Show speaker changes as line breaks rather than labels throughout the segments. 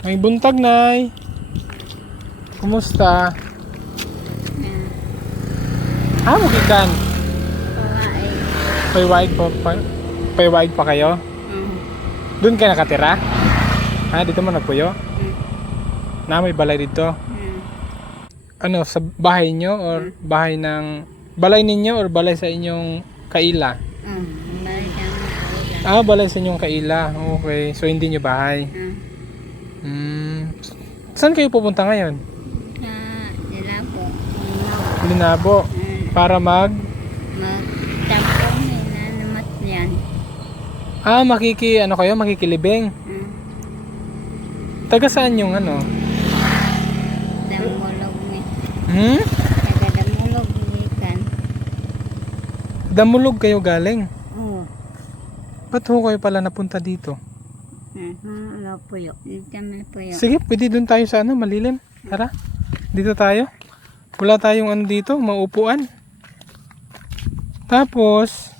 May buntag, Nay. Kumusta? Ah, magikan.
Babae.
Paywaig pa, pa, paywaig pa kayo?
Mm.
Doon kayo nakatira? Ah, dito mo nagpuyo?
Mm.
Na, may balay dito.
Mm.
Ano, sa bahay nyo or bahay ng... Balay ninyo or balay sa inyong kaila?
Mm. Balik ang ulan.
Ah, balay sa inyong kaila. Okay. So, hindi nyo bahay.
Mm.
Saan kayo pupunta ngayon?
Sa nila po.
Linabo.
Mm.
Para mag...
Magtapong nila namat yan.
Ah, makiki... Ano kayo? Makikilibing.
Mm.
Taga saan yung ano?
Damulog ni.
Hmm?
Taga damulog ni kan.
Damulog kayo galing.
Oo.
Ba't ho kayo pala napunta dito?
Mm. Ano po yun? Dito po yun.
Sige, pwede doon tayo sa ano, malilim. Tara. Dito tayo. Wala tayong ano dito, maupuan. Tapos,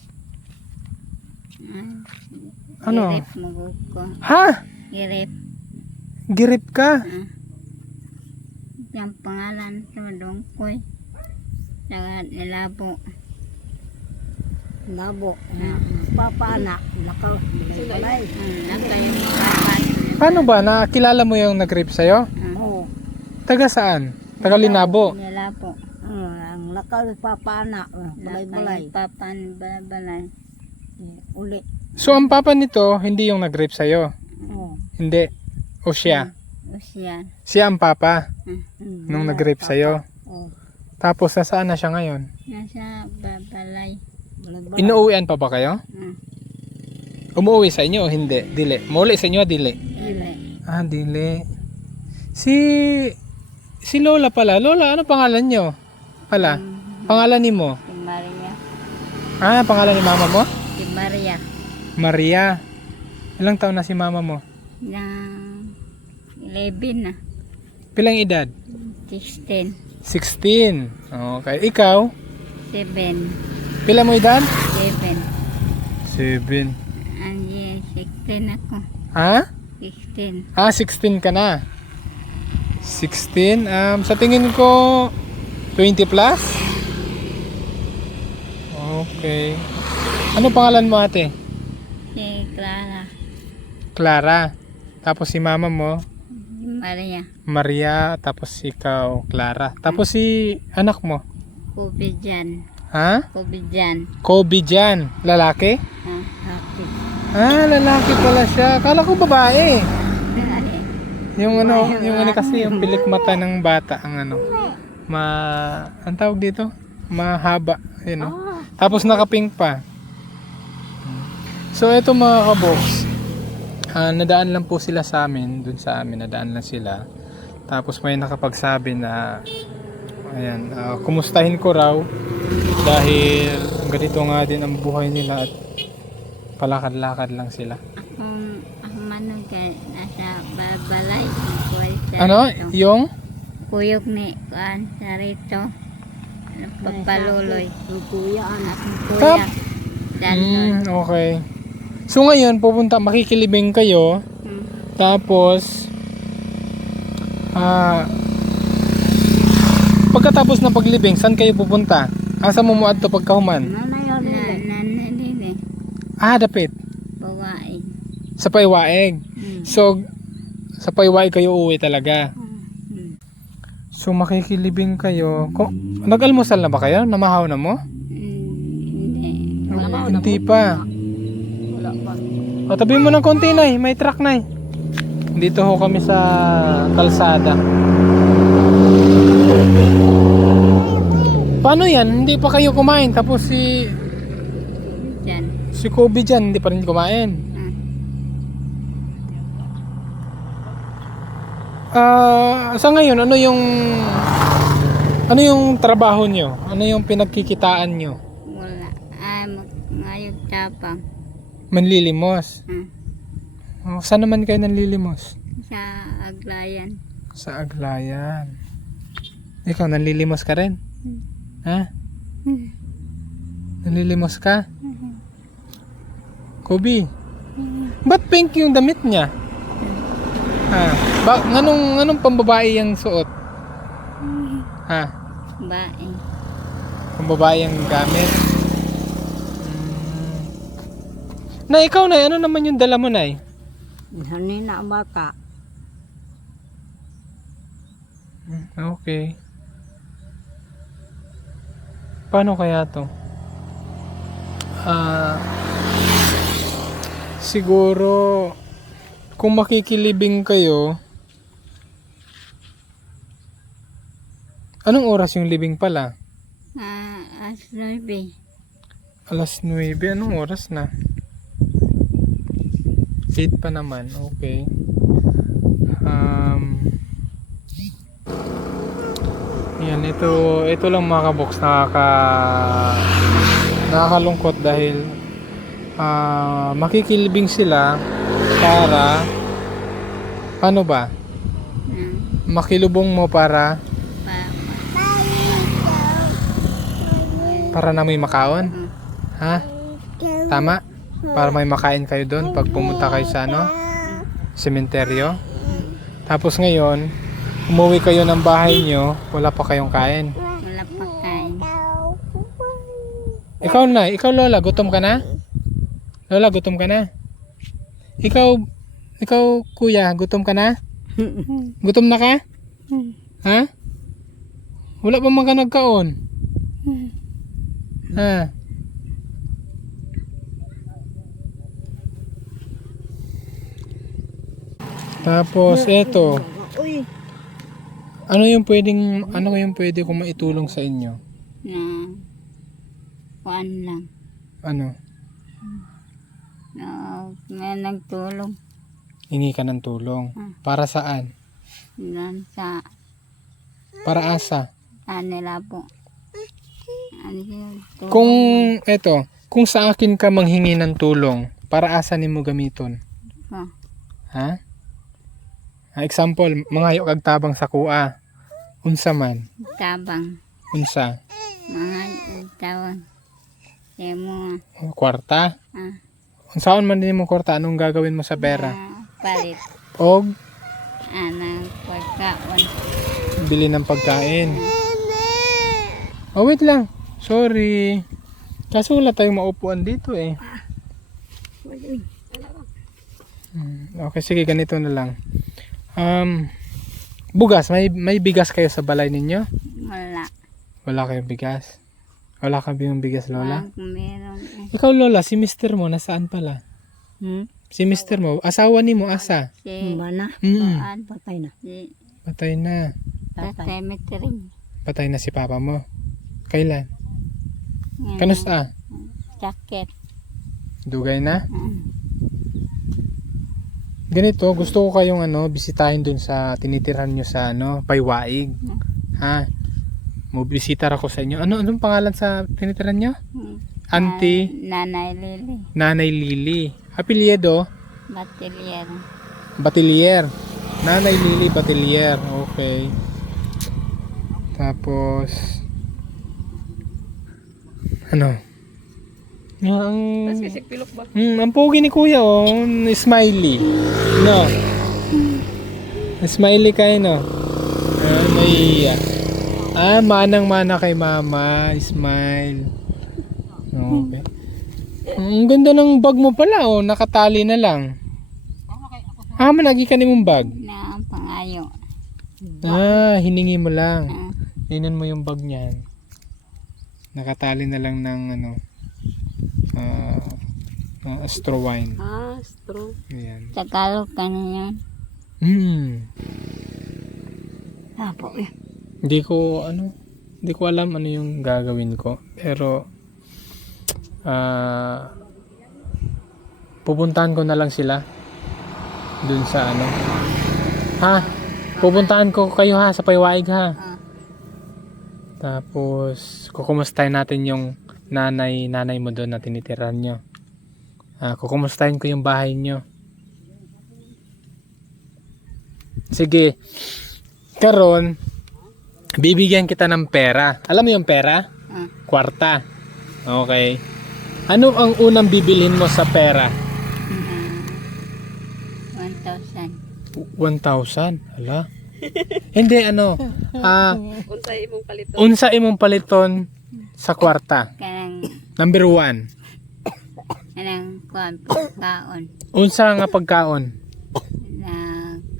Ano?
Girip mo ko.
ha?
Girip.
Girip ka.
Ah. Yung pangalan sa Dongkoy. Saka nilabo.
Nabo. Papa anak. Naka. Balay.
Mm. Yung.
Paano ba? Nakilala mo yung nag-rape sa'yo?
Oo.
Taga saan? Taga Linabo.
Nilabo.
Ah, ang lakaw papa anak. Balay balay.
Papan balay.
Uli.
So, ang papa nito, hindi yung nag-rape sa'yo?
Oo.
Hindi. O siya?
Usyan.
Siya ang papa
Mm.
nung nag-rape sa'yo.
Oo.
Tapos, nasaan na siya ngayon?
Nasa babalay.
Balay.
Inuuwian pa ba kayo?
Mm.
Umuwi sa inyo o hindi? Dili. Muli sa inyo, dili.
Dili.
Ah, dili. Si... Si Lola pala. Lola, ano pangalan nyo? Pala. Pangalan ni mo?
Si Maria.
Ah, pangalan ni mama mo?
Si Maria.
Maria. Ilang taon na si mama mo?
Na 11 na.
Pilang edad?
16.
16. Okay. Ikaw?
7.
Pila mo edad?
7.
7.
Anye, 16 ako.
Ha?
16.
Ah, 16 ka na. 16. Um, sa tingin ko, 20 plus? Okay. Ano pangalan mo ate?
Si Clara.
Clara. Tapos si mama mo,
Maria.
Maria. Tapos ikaw, Clara. Tapos si anak mo.
Kubidjan.
Ha?
Kubidjan.
Kobe dyan. Lalaki?
Ha? Happy.
Ah, lalaki pala siya. Kala ko babae. Yung ano, yung ano kasi, yung pilik mata ng bata, ang ano, ma, ang tawag dito? Mahaba, yun know? Tapos nakapink pa. So, ito mga kabox, ah, nadaan lang po sila sa amin, dun sa amin, nadaan lang sila. Tapos may nakapagsabi na, ayan, ah, kumustahin ko raw, dahil ganito nga din ang buhay nila at palakad-lakad lang sila.
Kung ang manugay, nasa babalay.
Ano?
rito.
Yung?
Kuyog ni Kuan sa rito. Pagpaluloy.
Ang kuya anak.
Akong kuya.
Mm, okay. So ngayon, pupunta, makikilibing kayo,
Hmm.
tapos, ah, pagkatapos ng paglibing, saan kayo pupunta? Asa mo muad to pagkahuman?
Na.
Ah, dapit.
Bawain.
Sa Paywaeg.
Hmm.
So, sa Paywaeg kayo uwi talaga.
Hmm.
So, makikilibing kayo. Ko, nag-almusal na ba kayo? Namahaw na mo?
Hindi.
Hindi pa.
Wala pa.
O, tabi mo ng konti, Nay. May truck, Nay. Dito ho kami sa kalsada. Paano yan? Hindi pa kayo kumain. Tapos si
Diyan.
si Kobe dyan, hindi pa rin kumain. Ah, sa ngayon, ano yung ano yung trabaho nyo? Ano yung pinagkikitaan nyo?
Wala. Ay, mag ngayog tapang.
Manlilimos.
Hmm.
Oh, saan naman kayo nanlilimos?
Sa Aglayan.
Sa Aglayan. Ikaw, nanlilimos ka rin? Ha?
Hmm.
Nanlilimos ka? Kobe, ba't pink yung damit niya? Ha? Ba, anong, anong pambabae yung suot? Ha?
Bae.
Pambabae yung gamit? Hmm. Na, ikaw na, ano naman yung dala mo na
Hani na ang bata.
Okay. Paano kaya to? Ah, siguro kung makikilibing kayo Anong oras yung libing pala?
Ah, asrabi.
Alas 9. Anong oras na? 8 pa naman. Okay. Um, yan, ito, ito lang mga kabox nakaka nakakalungkot dahil ah makikilibing sila para ano ba?
Ah,
Makilubong mo para para na may makaon? Ha? Tama? Para may makain kayo doon pag pumunta kayo sa ano? Sementeryo? Tapos ngayon, umuwi kayo ng bahay nyo, wala pa kayong kain.
Wala pa kain.
Ikaw na, ikaw Lola, gutom ka na? Lola, gutom ka na? Ikaw, ikaw kuya, gutom ka na? Gutom na ka? Ha? Wala pa mga nagkaon? Ha? Tapos eto,
Uy,
ano yung pwedeng ano yung pwede kong maitulong sa inyo?
Na kuan lang.
Ano?
Na may nagtulong
Hingi ka ng tulong.
Hmm.
Para saan?
doon sa
Para asa?
kanila po. Ano yun? Tulong.
Kung eto, kung sa akin ka manghingi ng tulong, para asa nimo gamiton?
Ah,
Ha? Ah, example, mga kag tabang sa kuha. Unsa man?
tabang.
Unsa?
Mga tawang. Kaya mo
Kwarta?
ah,
Unsaon man din mo kwarta, anong gagawin mo sa pera?
palit.
Og
Anang pagkaon.
bili ng pagkain. Oh, wait lang. Sorry. Kaso wala tayong maupuan dito eh. Hmm, Okay, sige, ganito na lang. Um, bugas, may, may bigas kayo sa balay ninyo?
Wala.
Wala kayong bigas? Wala kayong bigas, Lola?
Meron eh.
Ikaw, Lola, si Mister mo, nasaan pala?
hmm?
Si Mister mo, asawa ni mo, asa?
Si
Ba na?
Mm.
Patay na.
Si
patay na.
Cemetery.
Patay na si papa mo. Kailan? Kanusta?
ang Jacket.
Dugay na?
Ah,
Ganito, gusto ko kayong ano, bisitahin dun sa tinitiran nyo sa ano, Paywaig. Ha? Mobisita ako sa inyo. Ano anong pangalan sa tinitiran nyo?
mm.
Auntie
Ah, Nanay Lily.
Nanay Lily. Apelyido
Batilier.
Batilier. Nanay Lily Batilier. Okay. Tapos ano? Yung, ang, Hmm, ang pogi ni kuya oh, smiley. No. Smiley kayo no. Ah, naiiyak. Ah, manang-mana kay mama. Smile. Okay. Ang ganda ng bag mo pala oh, nakatali na lang. Ah, managi ka ni mong bag.
Na ang pangayo.
Ah, hiningi mo lang.
Ah,
Tingnan mo yung bag niyan. Nakatali na lang ng ano, ah, ah, straw wine.
Ah, straw.
Ayan.
Tagalog ka na yan.
Hmm.
Ah, po eh.
Hindi ko ano, hindi ko alam ano yung gagawin ko. Pero ah pupuntahan ko na lang sila dun sa ano. Ha? Pupuntahan ko kayo ha sa Paywaig ha.
Ah,
Tapos kukumustahin natin yung nanay nanay mo doon na tinitiran nyo. Ah, kukumustahin ko yung bahay nyo. Sige. Karon, bibigyan kita ng pera. Alam mo yung pera?
ah,
Kwarta. Okay. Ano ang unang bibilhin mo sa pera?
ah, 1,000.
1,000. Hala. Hindi, ano. Ah,
Unsa imong palito?
unsa imong paliton sa kwarta?
Kanang,
Number one.
kanang kuan pagkaon
Unsa nga pagkaon?
na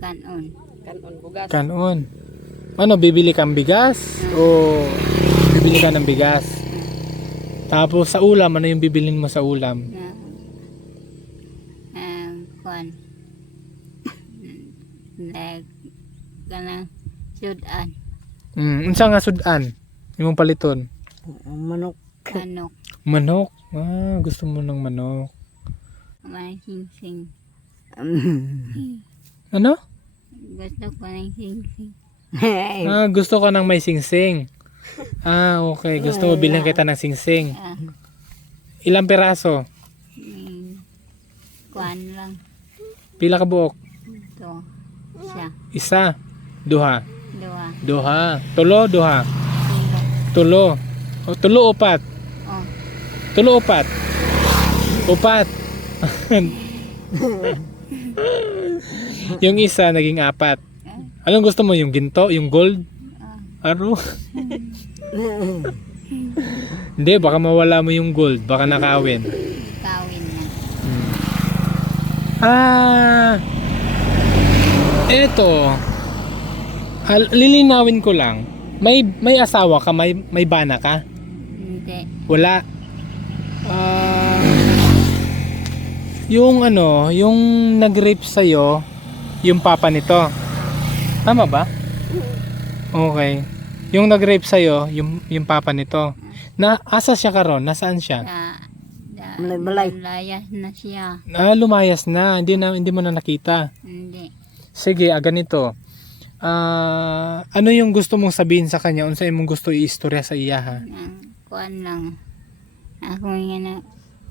kanon.
Kanon bugas.
Kanon. Ano, bibili kang bigas? O bibili ka ng bigas? Tapos sa ulam, ano yung bibilin mo sa ulam?
Na, ang kuan. Like, kanang sudan.
Mm, unsa nga sudan? Imong paliton?
Manok.
Kanok.
Manok. Ah, gusto mo ng manok.
Mga sing-sing.
Ano?
Gusto ko ng sing-sing.
Ah, gusto ka ng may singsing. Ah, okay. Gusto mo bilhin kita ng singsing. Ilang peraso?
mm, kuan lang.
Pila ka buok?
Ito. Siya.
Isa. Duha.
Dua.
Duha. Tulo, duha.
Tulo.
Tulo. O, tulo, upat.
Oh.
Tulo, upat. Upat. yung isa, naging apat. Anong gusto mo? Yung ginto? Yung gold?
Ah,
Ano? Hindi, baka mawala mo yung gold. Baka nakawin.
kawin na.
Ah, eto. Al lilinawin ko lang. May may asawa ka, may may bana ka?
Hindi.
Wala. Ah, yung ano, yung nag-rape sa yung papa nito. Tama ba? Okay. Yung nag-rape sa yung yung papa nito. Na asa siya karon? Nasaan siya?
Da,
Balay-balay.
Layas na siya.
Ah, lumayas na. Hindi na hindi mo na nakita.
Hindi.
Sige, ah, ganito. Ah, ano yung gusto mong sabihin sa kanya? Unsa imong gusto iistorya sa iya ha?
Ang kuan lang. Ako nga na,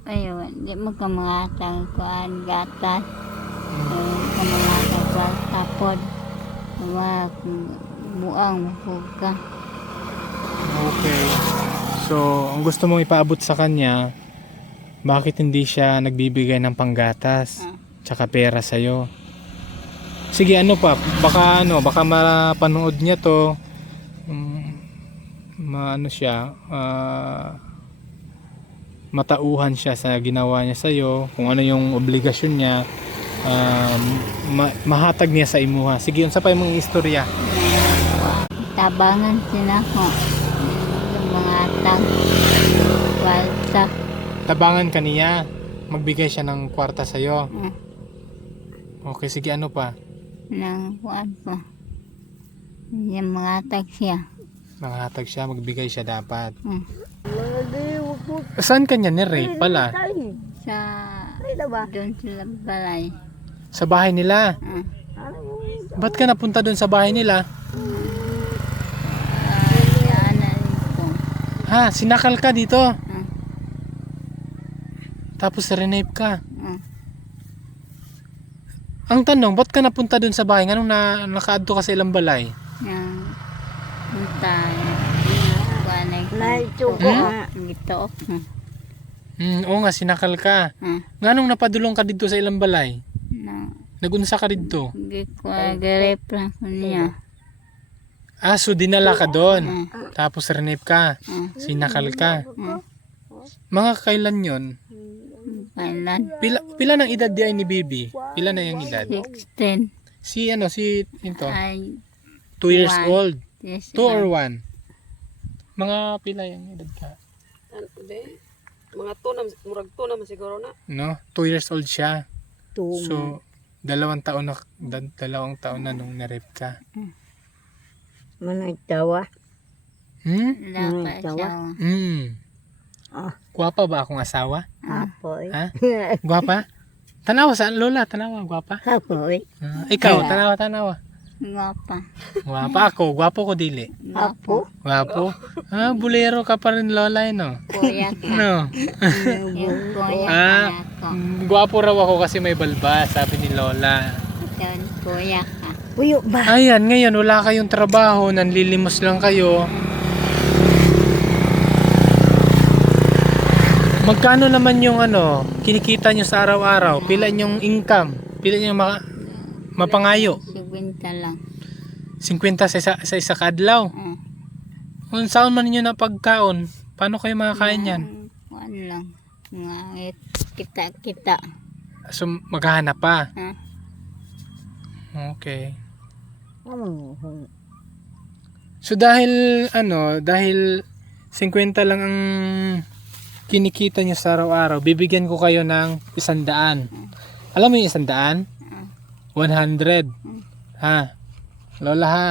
ayo, di mo ka mga kuan gatas. Mo ka mga kuan tapod. Wag, buang ka.
Okay. So, ang gusto mong ipaabot sa kanya, bakit hindi siya nagbibigay ng panggatas
Ah.
tsaka pera sa Sige, ano pa? Baka ano, baka mapanood niya to. Maano siya, ah, matauhan siya sa ginawa niya sa kung ano yung obligasyon niya, um, ma- mahatag niya sa imuha. Sige, unsa pa yung mga istorya?
Tabangan sila ko. Yung mga tag. Walta.
Tabangan ka niya, magbigay siya ng kwarta sa
Ah,
Okay, sige, ano pa?
ng kuan ko. Yung mga tag siya.
Manghatag siya, magbigay siya dapat.
Hmm.
Saan kanya ni-rape pala?
Sa doon sila balay.
Sa bahay nila.
Ah,
Ba't ka napunta doon sa bahay nila?
ah, ko.
Ha, sinakal ka dito.
Ah,
Tapos renape ka.
ah.
Ang tanong, ba't ka napunta doon sa bahay? Anong na, nakaadto ka sa ilang balay?
Ay
Naituko
Hmm?
nga.
Ito. Hmm.
Hmm, oo nga, sinakal ka.
Ah,
Nganong napadulong ka dito sa ilang balay?
na.
Nagunsa ka dito?
Gi ko garep lang ko niya.
Ah, so dinala ka doon.
Ah,
Tapos renape ka.
ah,
Sinakal ka.
ah.
Mga kailan yon?
Kailan?
Pila, pila ng edad di ay ni Bibi? Pila na yung edad?
16.
Si ano, si ito,
Ay,
2 years
one.
old.
yes.
2 or 1? Mga pila yung edad ka?
Ano, di? Mga tuna, murag tuna man siguro na.
No? 2 years old siya.
Tunga.
So, dalawang taon na, da- dalawang taon na nung na-rape ka.
Manay tawa.
Hmm?
Dapat
tawa.
siya.
Hmm.
Ah.
Gwapa ba akong asawa?
Apoy.
Ha? Gwapa? Tanawa sa lola, tanawa, gwapa.
Apoy.
Ah, ikaw, tanawa, tanawa.
Ngapa.
Gwapa ako, gwapo ko dili.
Apo.
Gwapo. Ah, bulero ka pa rin lola, eh, no?
Kuya ka.
No.
Yung kuya
Ah.
ka
Gwapo raw ako kasi may balbas, sabi ni Lola.
Ikaw kuya ka.
Puyo ba?
Ayan, ngayon wala kayong trabaho, nanlilimos lang kayo. Magkano naman yung ano, kinikita nyo sa araw-araw? Pila yung income? Pila yung maka... Mapangayo.
Sibinta lang.
50 sa isa, sa isa kadlaw.
Ah.
Kung saan man ninyo na pagkaon, paano kayo makakain yan?
Kuan lang. Mga it- kita-kita.
So, maghahanap pa.
Ha?
Okay.
Ano?
So dahil ano, dahil 50 lang ang kinikita nyo sa araw-araw, bibigyan ko kayo ng isandaan. Alam mo yung isandaan? 100. Ha? Lola ha?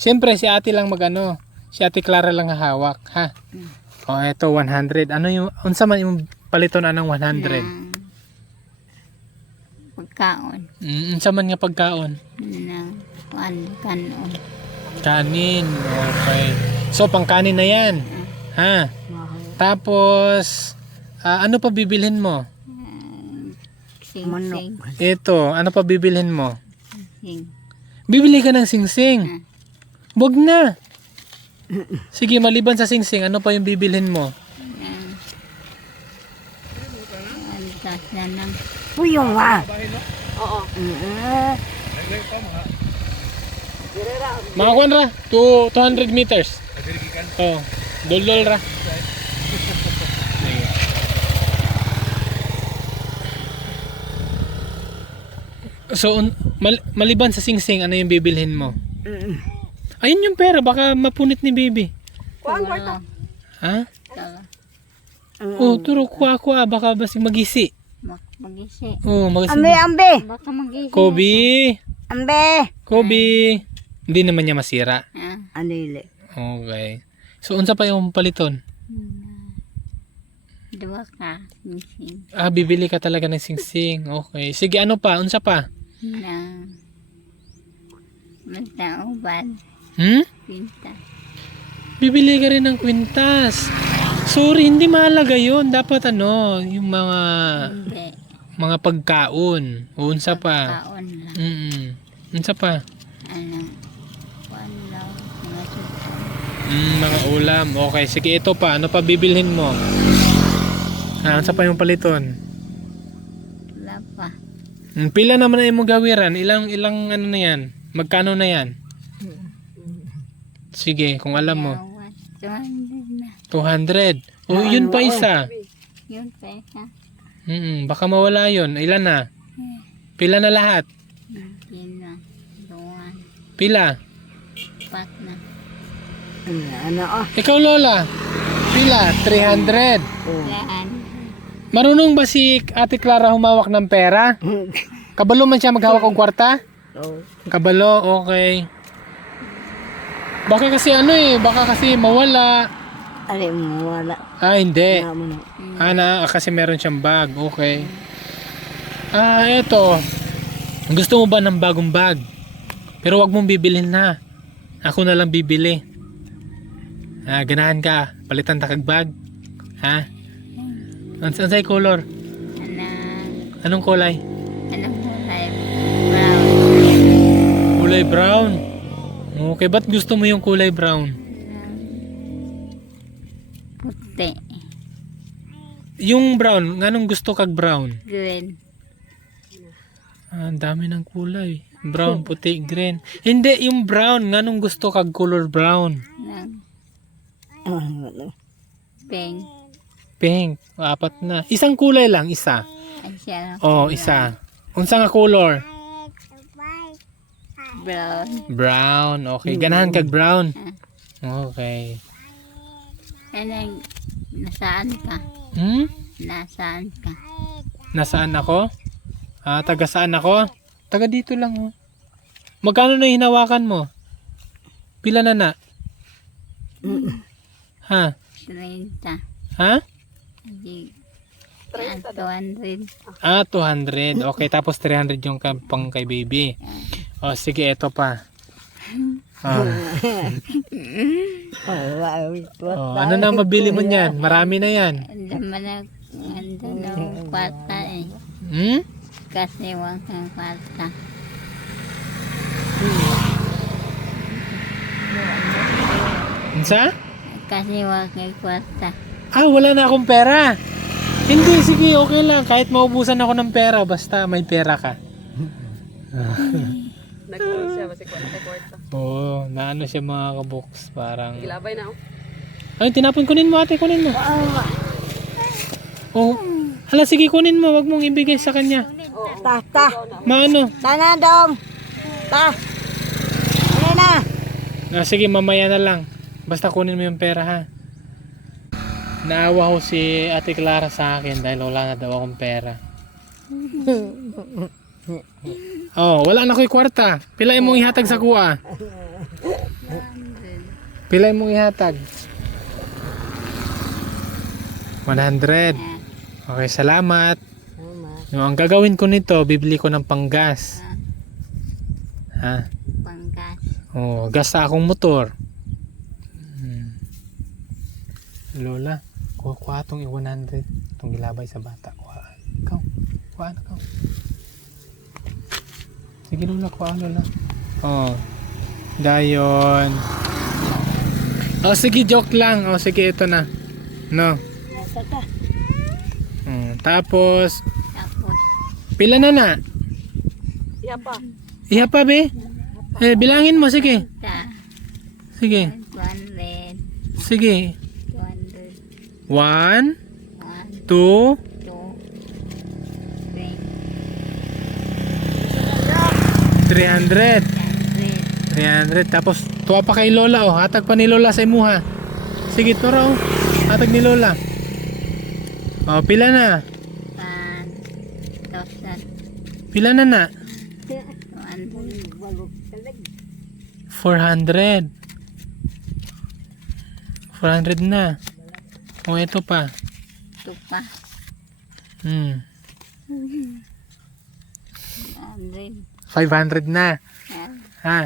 Siyempre si ate lang magano. Si ate Clara lang hahawak. Ha? O eto 100. Ano yung, unsa man yung paliton anong 100?
Ng pagkaon.
Mm, unsa man nga pagkaon?
ng kuan kanon.
Kanin. Okay. So pangkanin na yan. Ha? Tapos, ah, ano pa bibilhin mo?
Sing
Manok.
sing
Ito, ano pa bibilhin mo?
sing.
Bibili ka ng singsing. Wag na. Sige, maliban sa singsing, ano pa yung bibilhin mo?
Puyong ah.
Oo.
Mm,
Mga kwan ra, to 200 meters. Oh, dol-dol ra. Sige. So, un- mal- maliban sa singsing, ano yung bibilhin mo?
mm,
Ayun yung pera, baka mapunit ni baby.
Kuhaan kwarta.
Ha?
tala.
Oh, turo kuha kuha, baka basi magisi.
Mak magisi.
Oh, magisi.
Ambe, ambe.
Baka magisi.
Kobe,
Ambe.
Kobe. Hindi naman niya masira.
Ah.
Anili.
Okay. So, unsa pa yung paliton?
Dua ka. Missing.
Ah, bibili ka talaga ng singsing. Okay. Sige, ano pa? Unsa pa?
Na. Basta uban.
Hmm?
Pinta.
Bibili ka rin ng kwintas. Sorry, hindi mahalaga yun. Dapat ano, yung mga
Hindi.
mga pagkaon. O, unsa pa?
Kaon lang.
Mm Unsa pa?
Ano. Lang. Mga.
Mm, mga ulam. Okay, sige, ito pa. Ano pa bibilhin mo? Ah, unsa pa yung paliton?
Pa.
Mm, Pila naman na yung gawiran? Ilang, ilang ano na yan? Magkano na yan? Sige, kung alam mo.
Yawan. Tuhan na.
200. O, yun pa isa.
Yun pesa.
Mm, baka mawala yun. Ilan na? Pila na lahat?
Duwan.
Pila?
Pat na.
Ano, ano ah.
Ikaw, Lola. Pila? 300.
Saan?
Marunong ba si Ate Clara humawak ng pera? Kabalo man siya maghawak ng kwarta?
Oh.
Kabalo, okay. Baka kasi ano eh, baka kasi mawala.
Ali mo wala.
Ah, hindi.
Na mo na.
Ah, na, kasi meron siyang bag. Okay. Ah, eto. Gusto mo ba ng bagong bag? Pero wag mong bibilhin na. Ako na lang bibili. Ah, ganahan ka. Palitan ta kag bag. Ha? Ang ang say color?
Ano?
Anong kulay?
Anong kulay? Brown.
Kulay brown. Okay, ba't gusto mo yung kulay brown?
Puti.
Yung brown, nganong gusto kag brown?
Green.
Ah, ang dami ng kulay. Brown, puti, green. Hindi, yung brown, nganong gusto kag color brown?
Ng
Ano.
pink.
Pink, apat na. Isang kulay lang, isa.
Ay siya.
Oh, isa. Unsa nga color?
Brown.
Brown. Okay, ganahan kag brown. Okay.
Ano? Nasaan ka?
Hmm?
Nasaan ka?
Nasaan ako? Ah, taga saan ako? Taga dito lang oh. Magkano na hinawakan mo? Pila na na? Ha?
30.
Ha?
Hindi. Ah, 200.
Ah, 200. Okay, tapos 300 yung ka- pang kay baby. Oh, sige, ito pa. Oh.
Oh.
Oh, ano na mabili mo niyan? Marami na yan.
Anda man na, ang kwarta eh.
Hmm?
Kasi wang ang kwarta.
Unsa?
Kasi wang ang kwarta.
Ah, wala na akong pera. Hindi, sige, okay lang. Kahit maubusan ako ng pera, basta may pera ka.
Nagkulong siya, basi ko na kay kwarta.
Oo, naano siya mga kaboks. Parang...
Ilabay na, oh.
Ay, tinapon kunin mo ate, kunin mo. Oh. Hala, sige kunin mo. Wag mong ibigay sa kanya.
Ta, ta.
Maano?
Tana dong. Ta. Ano na?
Ah, sige, mamaya na lang. Basta kunin mo yung pera ha. Naawa ko si Ate Clara sa akin dahil wala na daw akong pera. Oh, wala na ko'y kwarta. Pilay mong ihatag sa kuha. Pilay mong ihatag. 100. Okay, salamat. No, ang gagawin ko nito, bibili ko ng panggas. Ha?
Panggas.
Oh, gas sa akong motor. Hmm. Lola, kuha kuha itong 100. Itong gilabay sa bata. Kuha. Ikaw. Kuha na ikaw. Sige Lola, kuha Lola. Oh. Dayon. Oh, sige, joke lang. Oh, sige, ito na. No.
Ta, ta.
Hmm. Tapos,
Tapos,
pila na na?
Iya pa.
Iha pa, be? Eh, bilangin mo, sige. Sige.
200.
Sige.
200.
One,
1,
two,
2,
300.
300.
300. Tapos, tuwa pa kay Lola, oh. Hatag pa ni Lola sa imuha. Sige, turo, oh. Hatag ni Lola. Oh, pila na.
1,000.
Pila na na. 400.
100.
400 na. Oh, ito pa.
Ito pa.
Hmm.
100.
500 na.
Yan.
Ha?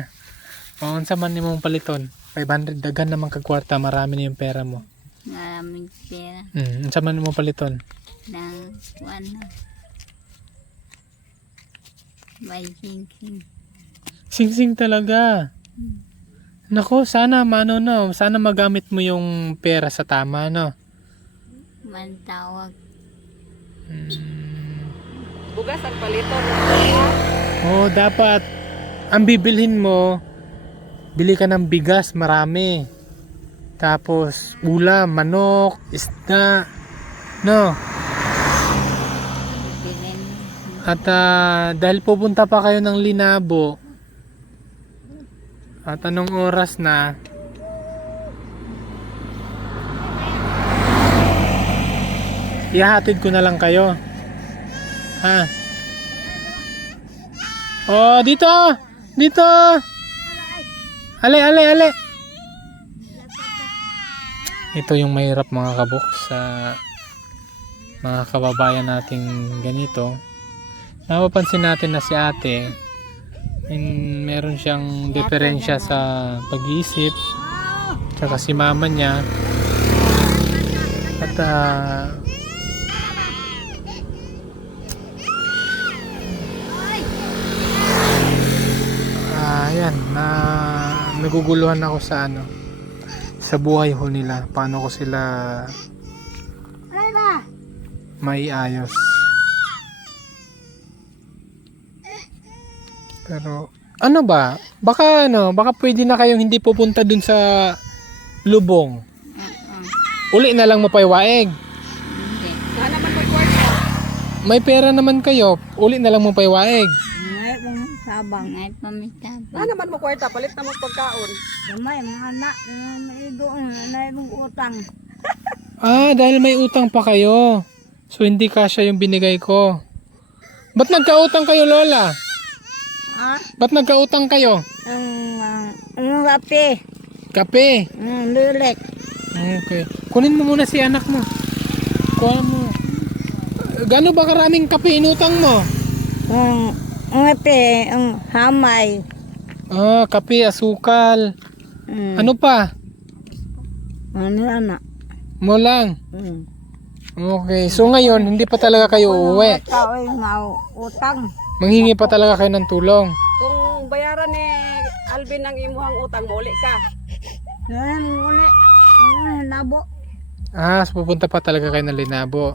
O, unsa man nimong paliton? 500 dagan naman kagkwarta, marami na yung pera mo.
Maraming pera
Hmm, unsa man nimong paliton?
ng ano. May thinking.
Sing-sing talaga. Nako, sana mano no, sana magamit mo yung pera sa tama no.
Mantawag.
Bugas ang palito.
Oh, dapat ang bibilhin mo, bili ka ng bigas marami. Tapos ulam, manok, isda. No. At ah, dahil pupunta pa kayo ng Linabo, at anong oras na, ihahatid ko na lang kayo. Ha? Oh, dito! Dito! Ale, ale, ale! Ito yung mahirap mga kabuk sa mga kababayan nating ganito napapansin natin na si ate in, meron siyang diferensya sa pag-iisip tsaka si mama niya at ah, ah yan na naguguluhan ako sa ano sa buhay ho nila paano ko sila
na?
maiayos. Pero ano ba? Baka ano, baka pwede na kayong hindi pupunta dun sa lubong. Uli na lang
naman may.
May pera naman kayo. Uli na lang mapaywaeg.
Sabang.
Ngay pamitabang.
Nga naman mo kwarta, palit na mo pagkaon.
Gamay, mga anak. May doon. Nay mong utang.
Ah, dahil may utang pa kayo. So hindi kasya yung binigay ko. Ba't nagkautang kayo, Lola?
Ha?
Ba't nagkautang kayo?
Ang, uh, ang rapi.
Kape.
Ang lilit.
Okay. Kunin mo muna si anak mo. Kuha mo. Gano ba karaming kape inutang mo?
Ang, ang rapi. Ang hamay.
Ah, kape, asukal.
Mm.
Ano pa?
Ano anak?
Mo lang.
Mm.
Okay. So ngayon, hindi pa talaga kayo uuwi.
Tao ay utang.
Manghingi pa talaga kayo ng tulong.
Kung bayaran ni Alvin ang imuhang utang, mauli ka.
Yan, uli. Yan, nabo.
Ah, so pupunta pa talaga kayo ng Linabo.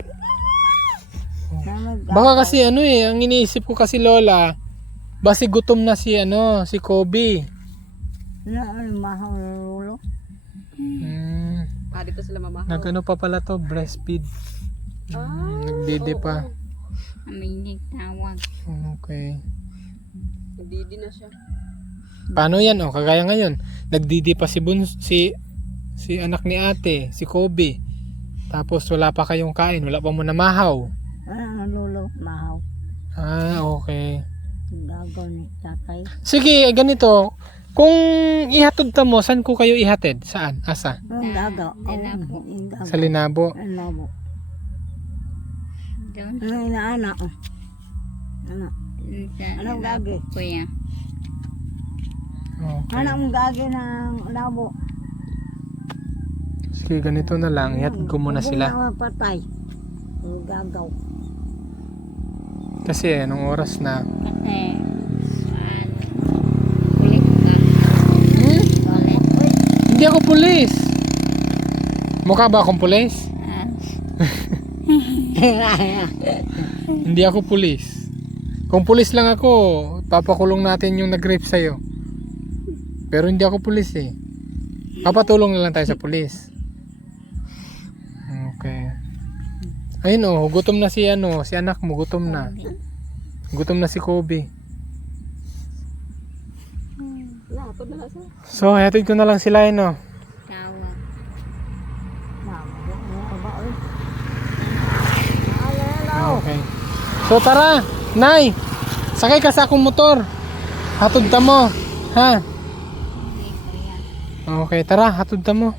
Baka kasi ano eh, ang iniisip ko kasi Lola, Basi gutom na si ano, si Kobe.
Na, ano, mahaw na lulo.
Hmm.
Ah, dito sila mamahaw.
Nagano pa pala to, breastfeed.
Ah,
Nagdidi pa.
May tawag.
Okay.
Nagdidi na siya.
Paano yan? O, kagaya ngayon. Nagdidi pa si Bun, si, si anak ni ate, si Kobe. Tapos wala pa kayong kain, wala pa mo namahaw.
Ano, lulo, mahaw.
Ah, okay.
Gagaw ni tatay.
Sige, ganito. Kung ihatod ta mo, saan ko kayo ihatid? Saan? Asa?
Ang gagaw. Gagaw.
Sa Linabo.
Labo.
Doon
Ang inaanak. oh. Ano? Anong gagi?
kuya.
Okay.
Ano ang gagi ng labo?
Sige, ganito na lang. Ihatid ko muna sila.
na patay. Ang gagaw.
Kasi anong oras na?
Kasi, ano, kulit ka.
Hmm?
Kulit.
Hindi ako pulis. Mukha ba akong pulis?
Ah,
Hindi ako pulis. Kung pulis lang ako, papakulong natin yung nag-rape sa'yo. Pero hindi ako pulis eh. Papatulong na lang tayo sa pulis. Ayun oh, gutom na si ano, si anak mo, gutom na. Gutom na si Kobe.
Sila.
So, hatid ko na lang sila yun oh.
tawag.
Okay. So tara, Nay. Sakay ka sa akong motor. Hatod ta mo. Ha? Okay, tara, hatod ta mo.